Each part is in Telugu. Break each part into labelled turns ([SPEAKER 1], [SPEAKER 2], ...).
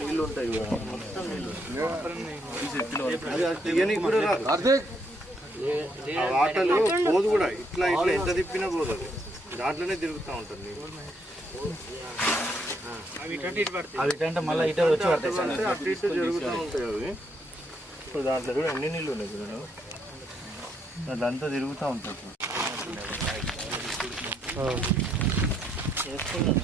[SPEAKER 1] నీళ్ళు ఉంటాయి పోదు కూడా. ఇట్లా ఇట్లా ఎంత తిప్పినా పోదు అది. దాంట్లోనే తిరుగుతూ ఉంటుంది
[SPEAKER 2] అవి
[SPEAKER 1] ఇప్పుడు దాంట్లో కూడా అన్ని నీళ్ళు ఉన్నాయి చూడండి అదంతా తిరుగుతూ ఉంటుంది
[SPEAKER 2] వేసుకున్నాను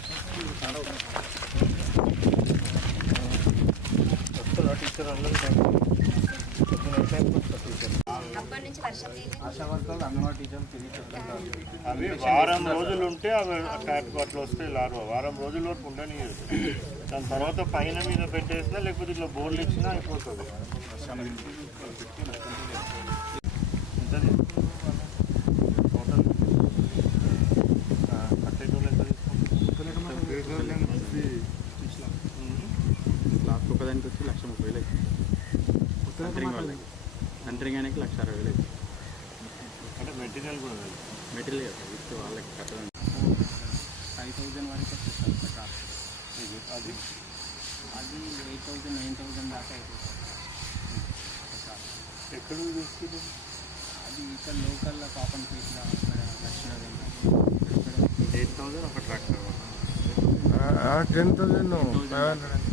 [SPEAKER 1] అవి వారం రోజులు ఉంటే అవి ట్యాప్ అట్లా వస్తాయి లార్వా. వారం రోజుల వరకు ఉండని దాని తర్వాత పైన మీద పెట్టేసినా లేకపోతే ఇట్లా బోర్లు ఇచ్చినా అయిపోతుంది. ఎంత
[SPEAKER 3] ఒకదానికి వచ్చి లక్ష ముప్పై వేలు అవుతుంది సెంటరింగ్ వాళ్ళకి. లక్ష అరవై వేలు అవుతుంది
[SPEAKER 1] అంటే మెటీరియల్ కూడా.
[SPEAKER 3] మెటీరియల్ కదా విత్ వాళ్ళకి కట్టడం. ఫైవ్ థౌజండ్ వరకు వస్తుంది కార్
[SPEAKER 1] ఇది అది?
[SPEAKER 3] అది ఎయిట్ థౌజండ్ నైన్ థౌజండ్ దాకా అవుతుంది సార్.
[SPEAKER 1] ఎక్కడ తీసుకుంటారు
[SPEAKER 3] అది ఇక్కడ లోకల్లో పాపం పీట్ల అక్కడ లక్ష్మీ
[SPEAKER 1] ఎయిట్ థౌసండ్ ఒక tractor.
[SPEAKER 4] Ten thousand five hundred.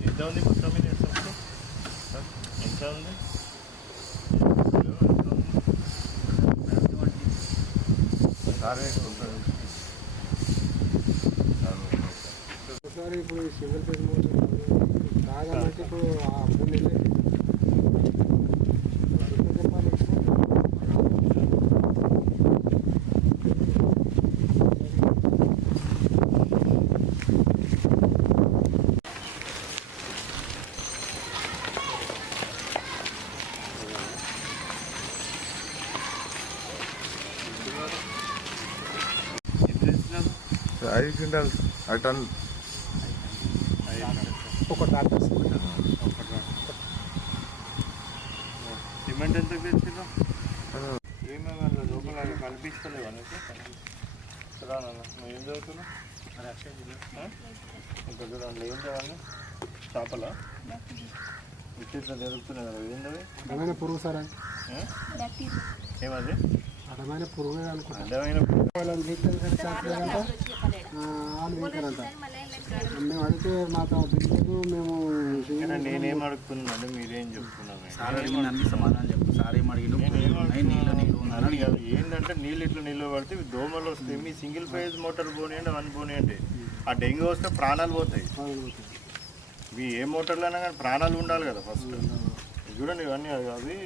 [SPEAKER 1] ఎంత ఉంది మొత్తం మీద ఎంత ఉంది? ఎంత ఉంది
[SPEAKER 4] ఒకసారి ఇప్పుడు సింగిల్ పేజ్ మోటార్ తాగాలంటే ఇప్పుడు ఆ మూడు నెలలు ఐదు క్వింటాల్స్ అటన్ ఒక ట్రాక్టర్
[SPEAKER 1] సిమెంట్ ఎంత తెచ్చినా ఏమేమి లోపల కనిపిస్తలేవు అనేసి రా నాన్న నువ్వు ఏం చదువుతున్నావు? ఆ? ఇంకా చూడండి ఏం చదవాలి చేపల? ఇట్లా జరుగుతున్నాయి కదా
[SPEAKER 4] అడమైన పురుగు సార్?
[SPEAKER 1] ఏమది?
[SPEAKER 4] అడమైన పురుగు. మేము అడిగితే మాకు బిల్లేదు మేము
[SPEAKER 1] నేనేం అడుగుతున్నాను? మీరేం చెప్తున్నాను
[SPEAKER 2] సార్ అడిగిన అన్ని సమాధానం చెప్పు. సార్ ఏం అడిగిన.
[SPEAKER 1] ఏంటంటే నీళ్ళు ఇట్లా నీళ్ళు పడితే దోమలు వస్తాయి. మీ సింగిల్ ఫేజ్ మోటార్ పోనీయండి అవన్నీ పోనీయండి. ఆ డెంగ్యూ వస్తే ప్రాణాలు పోతాయి. ఇవి ఏ మోటార్లు అయినా కానీ ప్రాణాలు ఉండాలి కదా ఫస్ట్. చూడండి ఇవన్నీ. అవి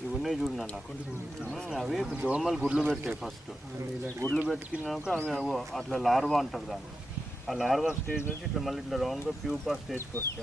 [SPEAKER 1] ఇవి ఉన్నాయి చూడండి అన్న అవి దోమలు గుడ్లు పెట్టాయి ఫస్ట్. గుడ్లు పెట్టుకున్నాక అవి అట్లా లార్వా అంటారు దాన్ని. ఆ లార్వా స్టేజ్ నుంచి ఇట్లా మళ్ళీ ఇట్లా రౌండ్గా ప్యూపా స్టేజ్కి వస్తాయి.